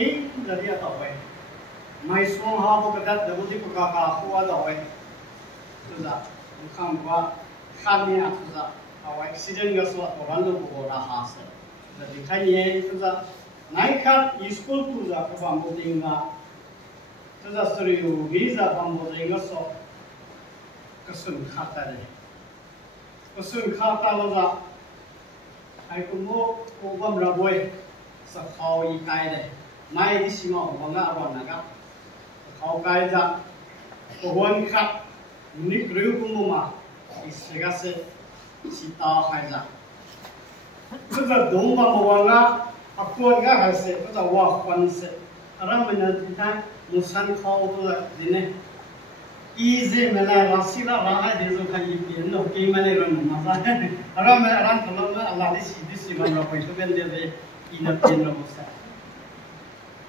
ấy giờ đi tàu vậy mai xuống ha một cái đất để đi một cái khu tàu vậy bây giờ không qua khăn đi à bây giờ tàu vậy season cái số của anh lúc của là hà sẽ giờ đi khai nhé bây giờ nãy khác school bây giờ các bạn một tiếng là bây giờ studio visa bạn một tiếng cái số cái xuân khát đây cái xuân khát ta bây giờ ai cũng mua bom ra bôi sẽ khâu y cái đây mai đi xem họ bằng ngã bằng nào cả khâu cái ra có huân khát nít rượu cũng mua mà thì sẽ cái sẽ tao hay ra bây giờ đúng bằng bằng ngã quân cái hay sẽ bây giờ hoa quân sẽ ra mình là thì thay một sân khâu thôi gì này easy mà là xí là hai điều rồi khai biến đầu kia mà này rồi mà ra mình ra thằng nó là đi xí mà rồi phải bên đây về ina tiền rồi sao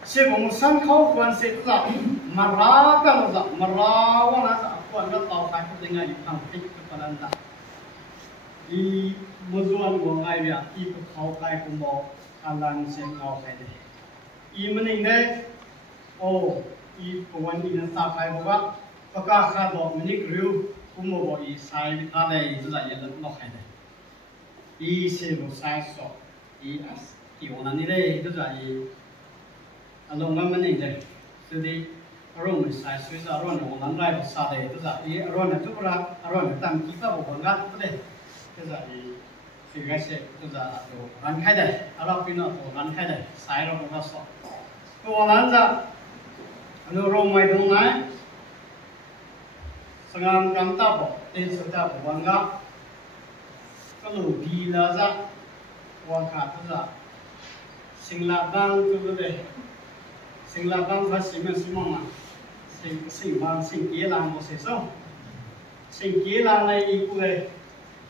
sẽ có một sân khấu quan sẽ là mà ra cái là mà ra quan là quan cái tàu phải có tiếng Anh thằng thích cái phần đó ý một số của ai vậy ý cái khâu cái của mo anh sẽ ngao cái đấy ý mình đây ô ý của anh ý là sao cái của bác và cả khá đó mình review cũng một bộ ý sai cái này rất là nhiều nó cái đấy ý sẽ một sai số ý điều này đây tức là gì anh long ngắm mình đây thì rồi mình sai suy ra rồi nó làm lại một sai đây tức là ý rồi nó chút ra rồi nó tăng kỹ các bộ phận khác đây tức là gì thì cái sẽ tức là đồ ăn khai đây alors khi nó đồ ăn khai đây sai rồi nó số đồ ăn ra nó rồi mày đúng này sang cam ta bộ tên số ta bộ ăn gạo cái lẩu bì là ra quan khát tức là sinh la bang cái đây sinh la bang phải sinh mà sinh bang sinh kia làm một số sinh kia làm này ý của đây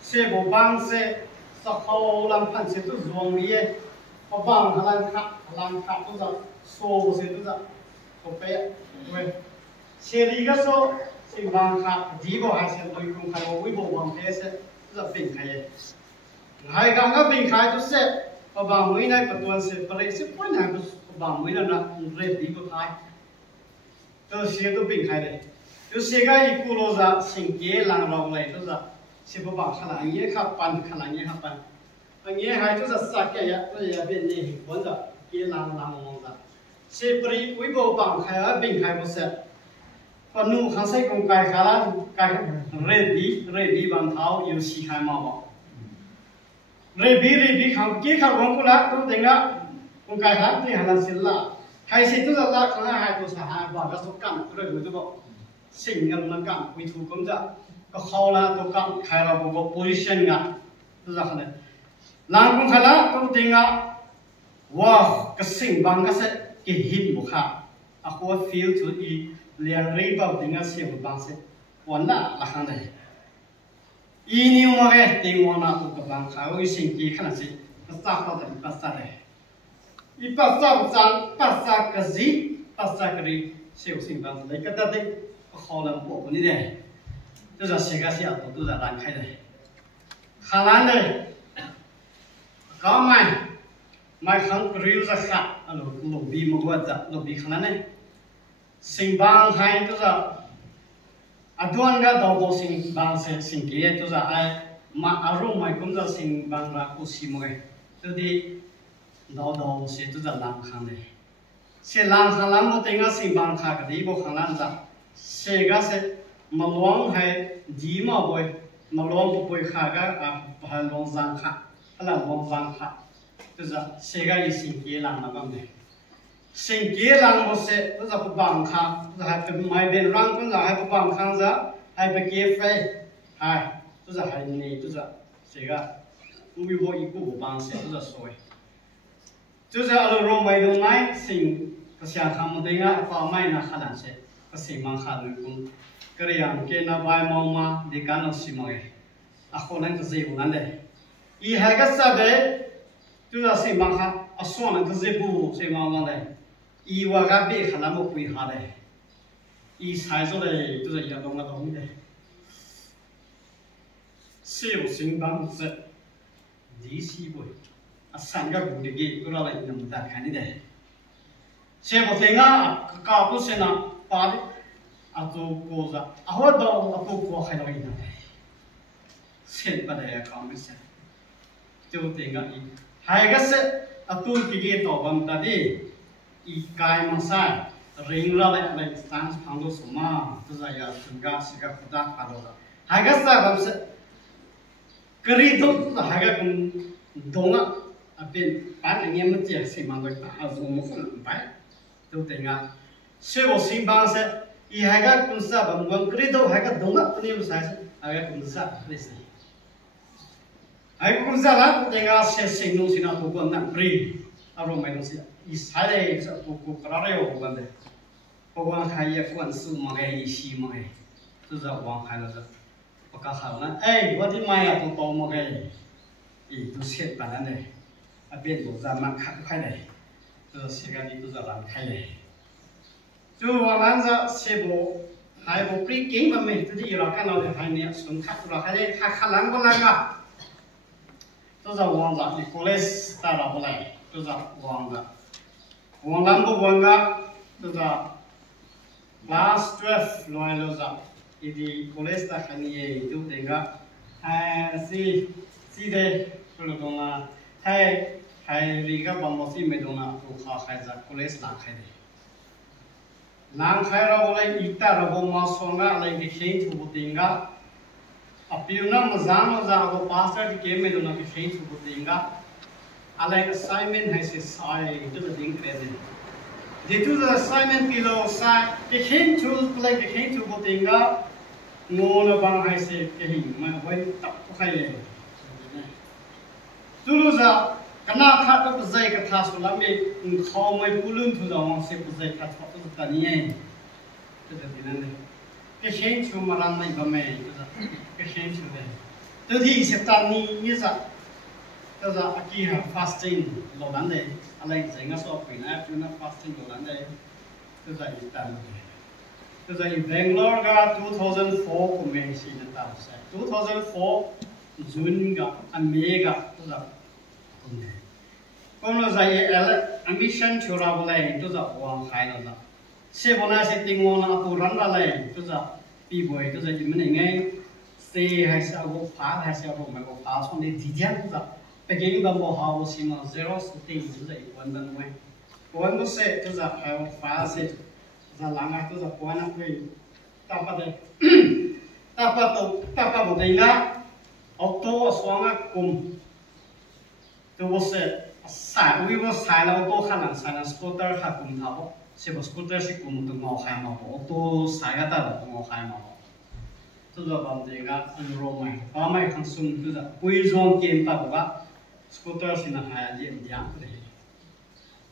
sẽ bộ bang sẽ sau khâu làm phản sẽ tu dùng đi có bang làm khát tu giờ số sẽ tu giờ có bé rồi sẽ đi cái số sinh bang khát đi bộ hay sẽ tôi cũng khai bộ với bộ bang thế sẽ rất bình khai hai cái bình khai tu sẽ và bằng mấy này các tuần sẽ phải sẽ quay lại bằng mấy lần là rèn đi của thai tôi sẽ tôi bình khai đây tôi sẽ cái cú lô ra sinh kế làng rau này tôi ra sẽ có bằng khả năng nhé khắp pan khả năng nhé khắp pan anh nhé hai tôi ra sạc cái ya tôi ya bên này vẫn ra kế làng mong ra sẽ phải quý bộ bằng khai ở bình khai một sẽ còn nu khang say cùng cái khá là cái rèn đi bằng tháo yêu sĩ khai màu rebi khang ki khang rong kula tu tenga kung kai hat ni halan silla khai se tu la khang hai tu sa ha ba ga sok kam tu re tu bo sing ngal na kam wi thu kom ja ko khawla tu kam khai ra bo position nga tu za khane lang kung khala tu tenga wa ka sing bang ka se ki hit bu kha a ko feel to i liang ri ba tenga se bu bang se wan la khang dai ini umare tingwana tu kabang khao sing ki khana si pasa ka da pasa de I pasa sang pasa ka zi pasa ka ri siu sing bang le ka da de kho lam bo ni de tu za se ga si a tu za ran khai de khalan de ka mai khang ri za kha alo lo bi mo wa za lo bi khalan ne sing bang hai tu za aduan ga do sing bang se sing ke to za ai ma aro mai kum za sing bang ra ku si mo to di do se to za lang khang de se lang khang lam mo te nga sing bang kha ka di bo khang lan za se ga se ma long hai di ma boy ma long bo boy kha ga a ba long zang kha ala long zang kha to za se ga yi sing ke lang na bang de sinh kế lang một sẽ tức là một bằng khang tức là hai mai bên răng tức là hai một bằng khang giá hai bên kia phê hai tức là hai này tức là sẽ cái nguy vô ý của bằng sẽ tức là soi tức là ở trong mấy đồng mai sinh cái sáng tham một tiếng á vào mai là khá là sẽ cái sinh mang khá là cũng cái này cái nào bài mong mà đi cả nó xí mày à không nên cái gì cũng nên đấy ý hai cái sao đấy tức là sinh mang khá à số này cái gì bu sinh mang đấy I wa ga be khala mo pui ha de I sai so de tu ya dong na dong de siu sing bang se di si boy a san ga bu de ge ko la nam ta khan de 写不听啊，搞不行啊，把的啊做过子，啊我都啊不过还到一样的，现不得搞没事，就听个伊，还个是啊都自己到问到的，一该么噻。ring ra le stance phang do suma to za ya sunga sika khuda khalo da haga sa bam se kari do to haga kun donga apen pan ngem che se ma do ta azu mo khun bai to tenga se bo sim bang se I haga kun sa bam gon kari do haga donga to ni lu sa se haga kun sa lesi haga kun sa la tenga se se no sina to gon na pri aro mai no se I sai sa ku kara yo gon de Pagwang kaya kwan su magay isi magay, tu za wang kaya za, pagkakao na, wadi maya tu tao magay, tu set pa na ne, abin tu za mak kaya ne, tu siga di tu za lang kaya ne. Tu wang za sebo, hai bo pri king ba me, tu di irakan na de hai ne, sun kat tu la kaya kalang ba lang ga, tu za wang za di koles ta ra ba lai, tu za wang za, wang lang bo wang ga, tu za Class 12 loyal za idi college ta khani du denga si de pulu dona hai riga bambosi medona to kha khai za college la khai de lang khai ra bolai ita ra bo ma songa lai ki khin thu denga apiuna mazam za go pastor di ke medona ki khin thu denga alai assignment hai se sai du ding kre de Due to the assignment below, the hint to play the hint to Botinga, no bang I say, my way up to high. Tuluza, cannot cut up the Zaka task for me and call my balloon to the one ship of Zaka to the Tanian. The hint to Marana Bame, the hint to them. The Septani is a Akiha fasting Lolande. I like saying us off in afternoon fasting Lolande. To the Bangalore got 2004 convention in the 2004 June got a mega to the Kono ambition to Rabalay to the one Highland. Sebona sitting on a Puranda to the B-boy to the evening. Say has a go far has a go pass on the Dijan. Beginning the Moha was in 0 things to the one way. One was said to the how fast it the Langa to the one of the Tapa Bodina, Octo Swanga Kum. There was a sign, we were silent, Bohan silent scooter Hakum Habo, she was scooter Shikum to Mohama, Otto Sayata Mohama. To the Bandega and Roma, Bama consumed to the poison game Tababa. Scooters in a higher gym, young.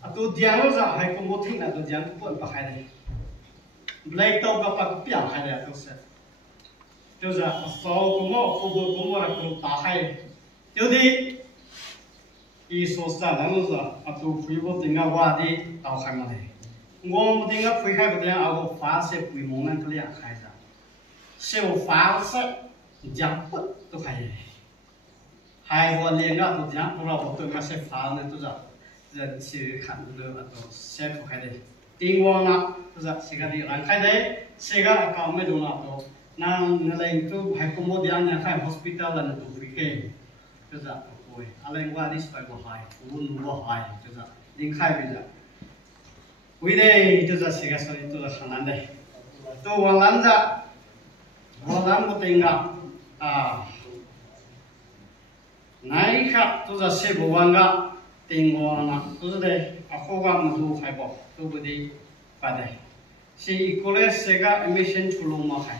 A two dialosa, I come voting at the young put behind it. Blake talk about Pia had to say. There's a soul more over to Bahai. Judy is so Salanosa, a two free voting a wadi, our family. One thing up we have there, I will fast if we momentally are Kaiser. She will fast, jump to high. Hai hoa liên đó tụi nhá, rồi tụi mình sẽ phá nên tụi giờ chỉ khẳng được là tụi sẽ phục khai đấy. Tiếng vang á, tụi giờ sẽ cái gì làm khai đấy, sẽ cái cao mấy đồ nào tụi nàng lên tụi hai công ty anh khai hospital là tụi free kê, tụi giờ tụi anh qua đi phải có hai, uống có hai, tụi giờ đi khai bây giờ. Cuối đây tụi giờ sẽ cái số tụi giờ khẳng đấy. Tụi hoàng lắm một tiếng Nai khap tu za se bowanga tingwana tu de akhoga madu khaibo tu budi pade si equals sega emission chuluma khai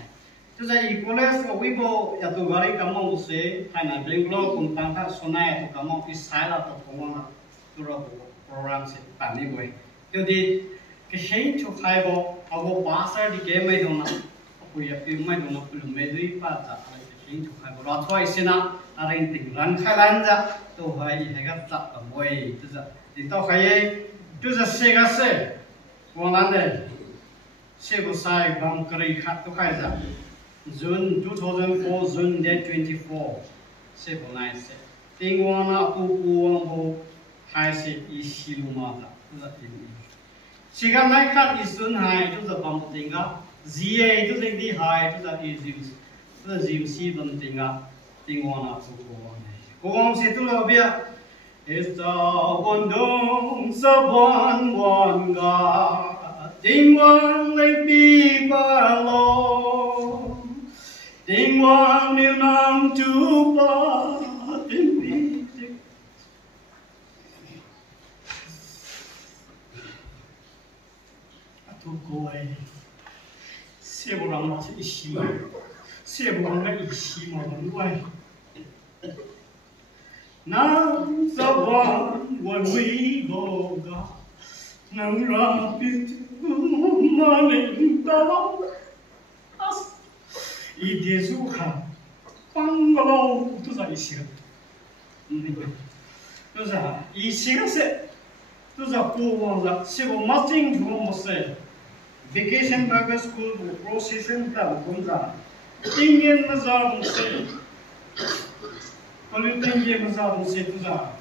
tu za equals wibo ya tu gari kamong se haina Bangalore kumpang tha sonai tu kamong isala to komona tu ro program se pani boy tu di ke shein chu khaibo abo basar di game mai dona apu ya pi mai dona pulu me dui pa ta Hãy subscribe cho kênh Ghiền Mì Gõ để không bỏ lỡ những video hấp dẫn June 2004 June date 24 7 Tingwana Pupuang Hai Se Isilumata chỉ cần nói khác thì xuân hai chúng ta bằng một tiếng á gì ấy chúng ta đi hai chúng ta đi dìm si bằng tiếng á tiếng ngon à cô ngon sẽ tu lo bia Esa buồn đông sa buồn ga tiếng vang lên bi ba lo tiếng vang niềm nam chú ba tiếng bi tu coi xe bộ răng nó sẽ isi xe bộ răng nó isi mà vẫn quay Nam sa buồn buồn vi vô ga nang ra biết mà nên tao 이 대수가 빵가로 또자 이 시간 또자 이 시간에 또자 고원자 시고 마팅 주고 못세 vacation back school procession 다 공자 인연 마자 못세 폴리팅 게 마자 못세 또자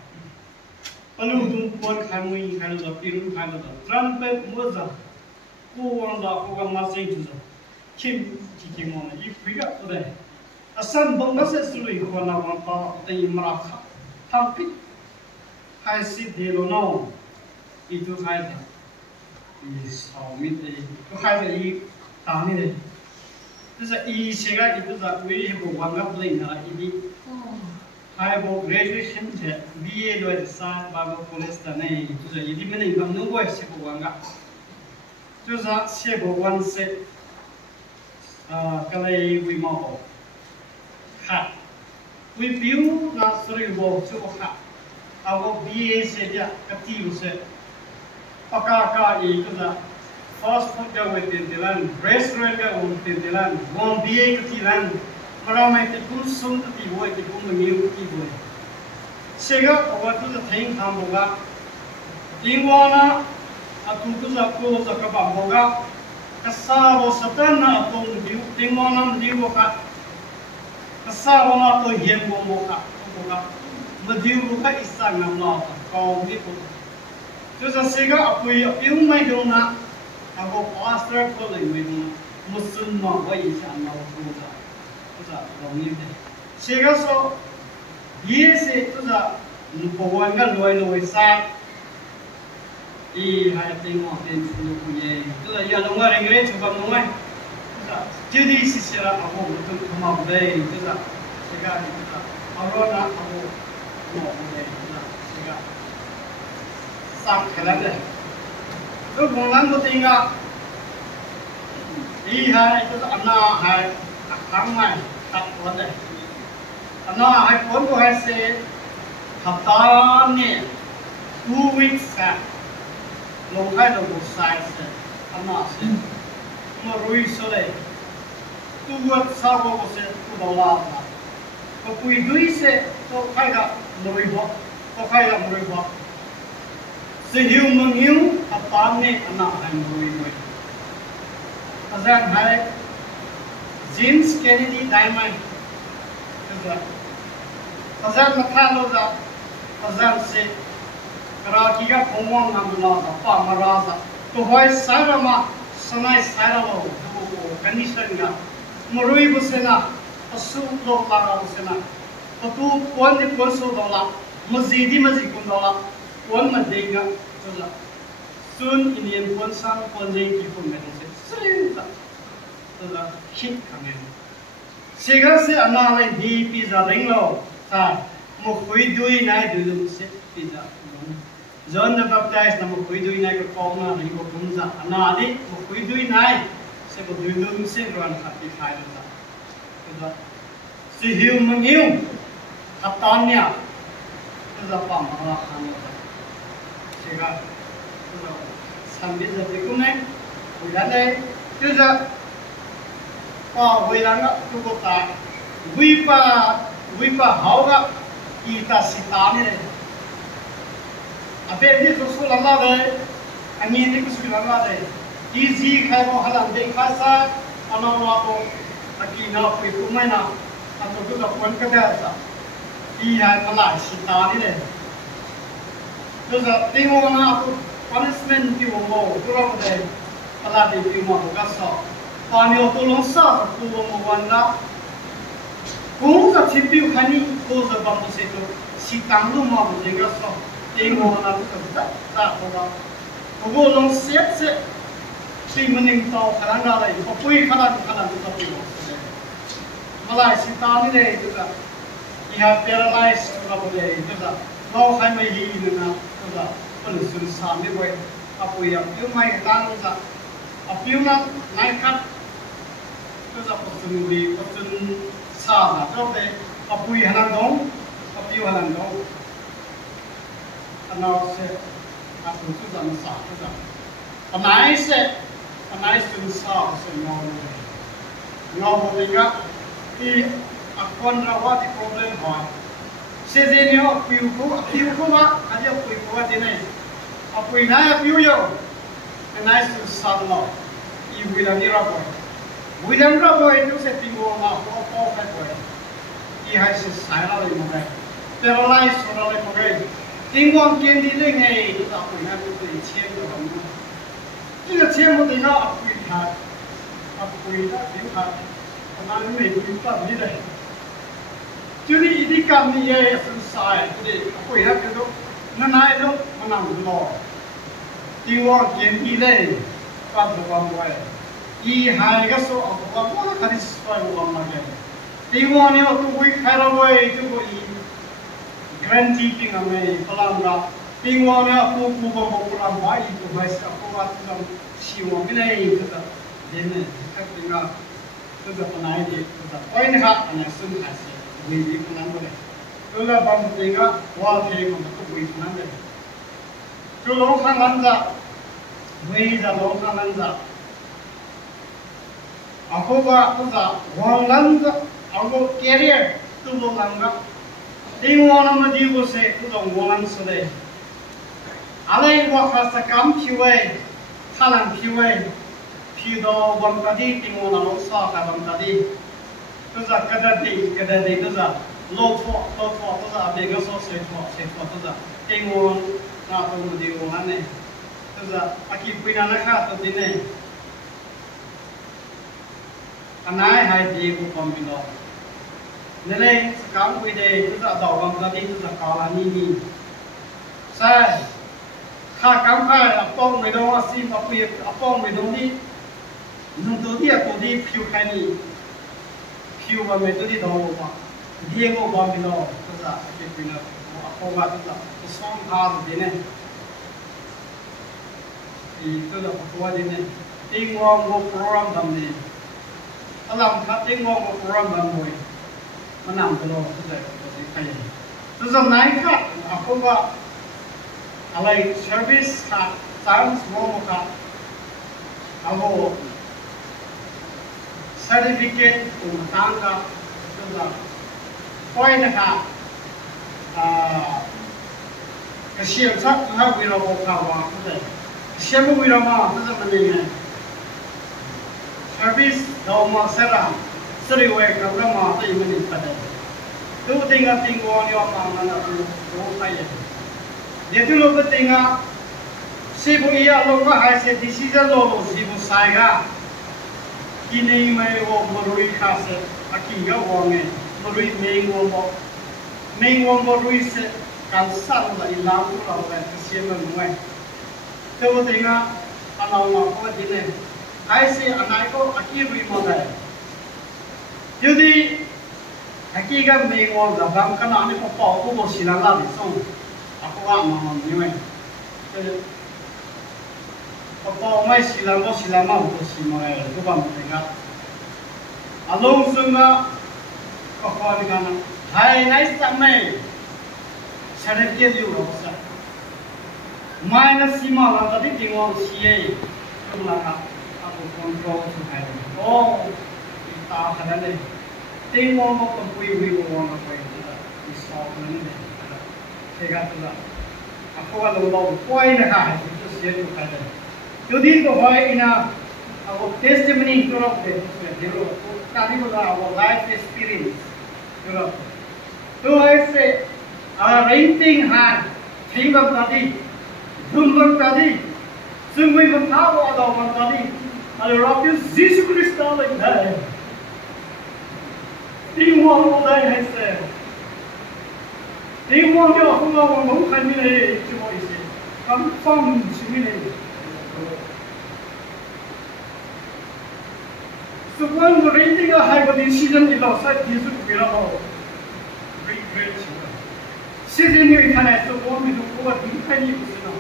팔로동 권 खामु이 खानु자 피루 खानु자 트럼펫 모자 고원자 고가 마팅 주자 kim chỉ mong là ít quý gạo đây, sân bóng nó sẽ xử lý của nào mà có tay mà tham kích hai ship để lo nào, ít thứ hai là sáu mươi đấy, có hai là ít tám mươi đấy, tức là ít sẽ cái ít là quý bộ quan gấp lên là ít hai bộ graduation thì BA rồi sang ba bộ college này, tức là ít mình làm nông nghiệp sẽ bộ quan gấp, tức là sẽ bộ quan sẽ cái này we mò hạt we build na seri bo so hạt avo BA se dia kati se paka i kana fast food ga we tindilan restaurant ga we tindilan one BA kati lan maramai te kun sum kati boy te kun ngiu kati boy sega awa tu the thing tham boga tingwana atu tu za ko za ka ba boga kasaro satan na atong diu tingonam diu ka kasaro na to hiem mo ka madiu ka isang nam na ko ni ko to sa sega apui apil mai do na ago pastor ko le mi musun ma wa isan na ko sa ro ni de sega so ye se to sa nu ko wan ga loi sa hai tiếng một tiếng phụ phụ ye, tức là giờ nông người nghe chụp nông người, chứ đi xí xí là họ cũng tự mọc đây, tức là cái gì tức là họ rồi là họ mọc đây, tức là cái sắp cái này, tôi muốn làm một tiếng à, đi hai tức là anh hai tháng này tập huấn này, anh hai huấn của hai sẽ học tám nè, 2 weeks à lông hai đầu một size anh nói sẽ mà rui số này tu vượt sau đó sẽ tu đầu là và cuối đuôi sẽ tu khai gặp mười bọc tu khai gặp mười bọc sẽ hiểu mừng hiểu tập tám này anh nói hành mười thời gian hai James Kennedy Diamond thời gian mà tha lâu ra thời gian sẽ Kara kiga komong namla da pa maraza to hoy sarama sanai saralo to condition ga morui busena asu lo la busena to tu kon de kon so dola mazidi kun dola kon ma denga to la sun indian kon sang kon je ki kon me se to la hit kamen sega se ana le di pizza ringlo ta mo khui dui nai du se pizza John the Baptist na mo kuidui nai ko kong na ri ko kumza ana di mo kuidui nai se ko duidum se ran khati khai la ta si hiu mangiu atanya ta pa ma an se ga sam bi za ti kum nai ui la dai tu za pa ui la na tu ko ta ui pa hau ga ki ta si ta ni Abe ni kusul Allah deh, ani ni kusul Allah deh. Easy khai mo halam deh khasa, ano ko aki na ko kumai na, atau tu dah puan kerja sa. Iya kalau si tani deh. Tu sa tengok na aku punishment ที่ว่าโม่ตัวเราได้ตลาดที่ว่าก็สอบตอนนี้ตัวลงสอบตัวโม่วันละกูจะชิบิวคันนี้กูจะบังคับเสร็จสิตังลูมาบุญก็สอบเองโม่นะก็จะตัดตัวเรากูลงเสียเสียที่มันยังโตขนาดนั้นเลยพอปุ้ยขนาดที่ตัวอยู่มาไล่สิตานี่เลยตัวละอีฮับเปราไลส์ตัวเราเลยตัวละเราใครไม่ดีนะตัวละคนสุดสามไม่ไหวอาปุยอาไม่ตั้งตัวละอาปุยนั้นนายคัดตัวละคนสุดดีคนสุดสามนะตัวเลยอาปุยหันดงอาปุยหันดงอันนั้นเสอาปุยตัวละสามตัวละอันไหนสุดสามสุดงอเลยงอหมดเลยครับที่คนเราว่าที่ problem หอยเสียเนี้ยผิวเขาว่าอาจจะผิวเขาว่าที่ไหนเอาผิวไหนผิวเยอะอันไหนสุดสั่นหรออีวิลานี่เราบ่อยวิลานี่เราบ่อยดูเสร็จผิวเราพอไปบ่อยอีให้เสียสายเราเลยมั้งแต่เราไล่ส่วนเราเลยมั้งทิ้งวันเกินดีเลยไงเราผิวไหนดูดีเชี่ยงเราไม่ที่จะเชี่ยงมันดีก็เอาผิวขาดเอาผิวขาดผิวขาดอันนั้นไม่ผิวขาดนี่เลยจุดนี้อีกการนี้ยังสุดสายจุดนี้คุยแล้วก็นั่นไงลูกมันนั่งรอที่ว่าเกินดีเลยก็จะวางไว้อีหายก็สู้เอาตัวว่าคันนี้สบายวางมาเลยที่ว่าเนี่ยตัววิ่งแค่เราไว้ตัวอีแกรนด์ที่ปิ้งอะไรพลังเราที่ว่าเนี่ยตัวกูบอกพลังไว้ตัวไม่สักตัวตัวชิวไม่ได้ตัวเด่นเนี่ยแค่ปิ้งเราตัวคนไหนดีตัวไว้นะครับอันนี้ซึ่งหายเสียวิ่งคนนั้นเลยตัวละบางทีก็ว่าเทคนก็วิ่งคนนั้นเลยตัวลงข้างนั้นจะวิ่งจะลงข้างนั้นจะเอาพวกว่าตัวจะวางนั้นจะเอาพวกแคริเอร์ตัวลงนั้นก็ที่ว่านั้นมาดีกว่าเสียตัวจะวางนั้นสุดเลยอะไรว่าข้าศึกกำผิวเองข้าหลังผิวเองผิวดาวบางตาดีที่ว่านั้นสาขาบางตาดีตัวจะกระดาษดีตัวจะโลทอตัวจะเด็กก็สอนเสพตัวจะเองว่าน่าตัวดีกว่านั้นเนี่ยตัวจะอากิปินานะคะตัวนี้เนี่ยอันไหนให้ดีกว่าความเป็นเราเนี่ยเลยสกัมวิเดตัวจะดาวบางตาดีตัวจะกาลานี่ใช่ข้ากำข้าอัปปองไม่ต้องว่าซีอัปปีอัปปองไม่ต้องที่นุ่งตัวที่ตัวที่ผิวแค่นี้ผิวมันไม่ตัวที่ดาวว่าเดียงก็บอมบิโน่ตัวจะเก็บไปนะอัปปองว่าตัวจะสองพาร์ทดีเนี่ยอีตัวจะตัวดีเนี่ยติ้งวางโปรแกรมทำดีถ้าเราคัดติ้งวางโปรแกรมทำบ่อยมันนำตัวเราตัวจะตัวที่ใครตัวจะไหนคัดอัปปองว่าอะไร service ค่ะ science โมค่ะเอาโม certificate ตัวต่างกับตัวค่อยนะคะกระเชียงสักถ้าวิโรจน์ข่าวว่าก็ได้เชียงวิโรจน์มาก็จะเป็นยังไง service เรามาเสร็จแล้วสริเวกับเรามาที่มันอีกประเด็นตัวจริงกับจริงวันนี้มามันรู้ไปเดี๋ยวที่เราไปติงอ่ะสิบุยาลงก็หายเสียที่สิ่งที่เราสิบุสายก็กินเองไม่ว่าบรุยข้าศึกอากิก็ว่าไงบรุยไม่ว่าบรุยเสการสั่งอะไรล้างตัวเราเลยเสียมันไม่เจ้าติงอ่ะอันเรามาพูดที่นี่หายเสียอันไหนก็อากิรุยมาได้อยู่ดีอากิก็ไม่ว่าจะทำขนาดนี้พอบอกผู้บริหารเราดิส่งaku kan mama ni, apa mai silama untuk simai, tu bang tengah. Alung sunga, apa ni kan? Hai nice samai, sedap dia juga rasa. Mai na sima lah tadi tinggal siai, tu lah aku kontrol tu hai. Oh, kita ada ni, tinggal mau kempui orang apa itu, isau ni. Tega tu lah, aku kalau bawa koi nak itu siapa tu kan? Jadi tu koi ina, aku testimony tu orang tu, jadi tadi tu lah, our life experience tu orang. Tu hai se, rating high, tinggal tadi, dumbar tadi. ซึ่งวิมันท้าวอดอมันตอนนี้อะไรเราเป็นยิสุคริสต์เลยได้ที่มองเราได้ให้เสร็จที่มองที่เราของเรามองใครไม่ได้ช่วยสิคำฟังชิมิเลยสุวรรณบุรีที่ก็ให้วันนี้ซีซันที่เราใช้ที่สุดเวลาเราเรียนชิวซีซันนี้ขนาดสุวรรณมีทุกคนที่ให้ยิ่งสุดนะ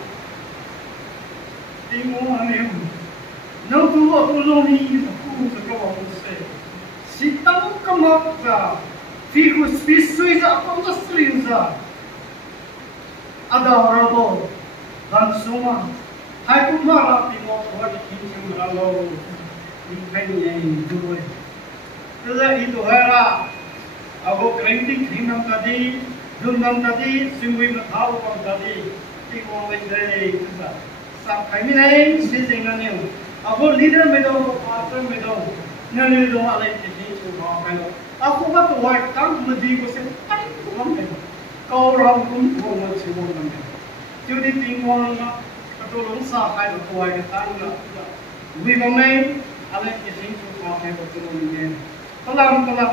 ที่มองเนี่ยnão tudo coloniza tudo que eu sei se tão como já fico especiais a quantas trinza adorable dan suma hai kumara pimo thor kinchim ralo inkai doi tela itu hera ago granting khinam tadi dundam tadi singwi na thau kam tadi tiko wendei tsa sa khai mi nei si singane ako leader में दो pastor में दो नले दो अलग चीज़ को बाहर लो आपको बात हुआ काम मधी को से टाइम को हम है कौरव कुम को मत से वो हम है जो दी तीन वाला ना तो लोग साफ है तो हुआ के तांग ना वी में अलग चीज़ को बाहर को तो लोग ये कलाम का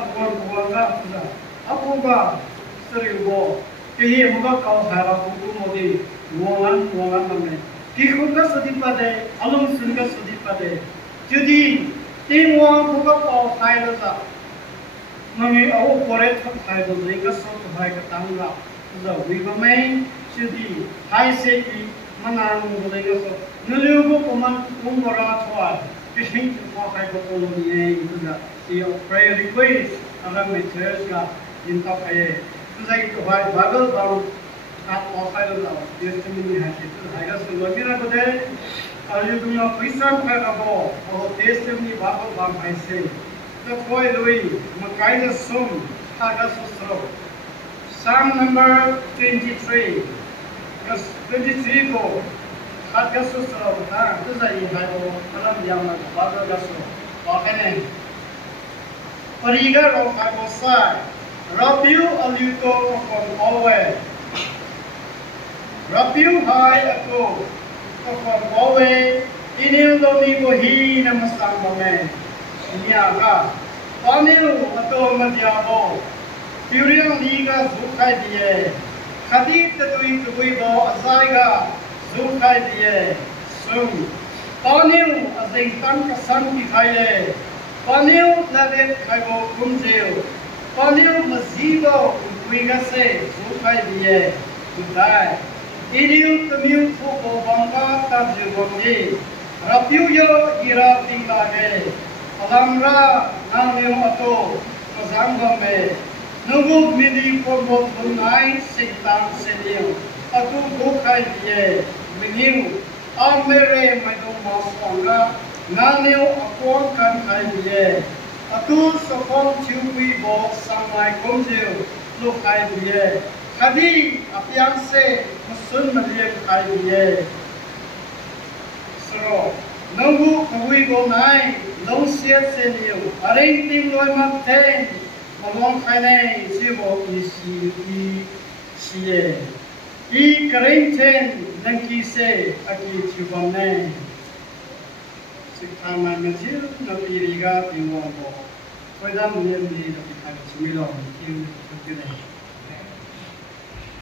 आपको का सरी वो कि ये होगा कौ है आपको मोदी वोलन में कि खुद सुदीपदे अलम सुनगा सुदीपदे जुदी तीनवा खुद को फाइल सा मगे आओ परे थक फाइल लेगा सो तो भाई का तांगा जो विगमे जुदी हाई से की मनांग लेगा सो नलियो को मन कुमरा छवा किसिंग को फाइल को लोनिए इतना ये प्रेयर रिक्वेस्ट अगर मैं चर्च का इनका है तो जाके तो भाई बाइबल बारो at all five of them, testimony has it. I guess we look at today. You do not Christian parable or testimony Bible by my say. The boy Louis, Makaida Sum, Hagasostro. Psalm number 23. Yes, 23 go. Hagasostro. This is a Bible. Alam Yama, Bible Gasso. Okay. Pariga of Bible side. Rabiu Aluto from always. Rabiu hai aku kau bawa ini untuk minggu ini nama sambungnya ini agak panel atau mediabo puriang liga sukai dia kadit tu bawa asaiga sukai dia sum panel azingkan kesan dikhaya panel labet kaibo kumjeu panel masjido kuiga se sukai dia sukai Iniu kemiu fuko bangka tabu bangki, rapiu yo ira tinggalke, alamra nangyo ato kozanggame, nunggu midi korbo tunai sekitar seniu, aku bukai dia, mengiu, amere maidong masangga, nangyo aku kan kai dia, aku sokong ciupi bo samai komjeu, lu kai dia. Kadi apiang se musun melihat kaya sero nunggu kui go nai long siat seniu areng tim loi mak ten malong kai nai si bo si I kering ten nangki se aki chibam nai sikha man majil na piriga tingwa bo koi dam niam di na pikai chimilong kiu kene